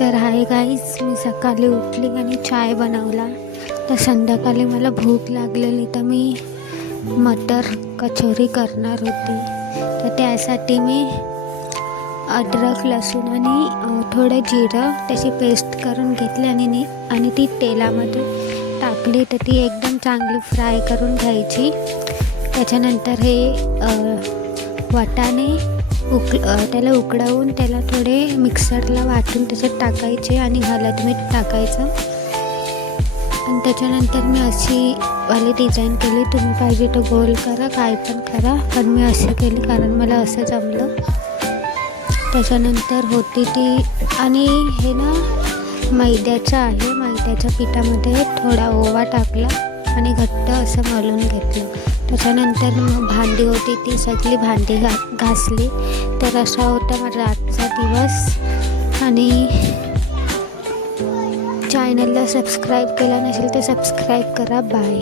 तर hi guys, मी सकाळी उठली आणि चाय बनवला. तर संध्याकाळी मला भूक लागलेली तर मी मटर कचोरी करणार होती. तर त्यासाठी मी अद्रक, लसूण आणि थोडं जिरं त्याची पेस्ट करून घेतली आणि ती तेलामध्ये टाकली. तर ती एकदम चांगली फ्राय करून घ्यायची. त्याच्यानंतर हे वाटाणे त्याला उकळवून त्याला थोडे मिक्सरला वाटून त्याच्यात टाकायचे आणि हळद मीठ टाकायचं. आणि त्याच्यानंतर मी अशी वाली डिझाईन केली. तुम्ही पाहिजे तर गोल करा, काय पण करा, पण मी अशी केली कारण मला असं जमलं. त्याच्यानंतर होती ती, आणि हे ना मैद्याचं आहे. मैद्याच्या पिठामध्ये थोडा ओवा टाकला आणि घट्ट असं मळून घेतलं. त्याच्यानंतर भांडी होती ती सगळी भांडी घासली. तर असा होता माझा आजचा दिवस. आणि चॅनलला सबस्क्राईब केला नसेल तर सबस्क्राईब करा. बाय.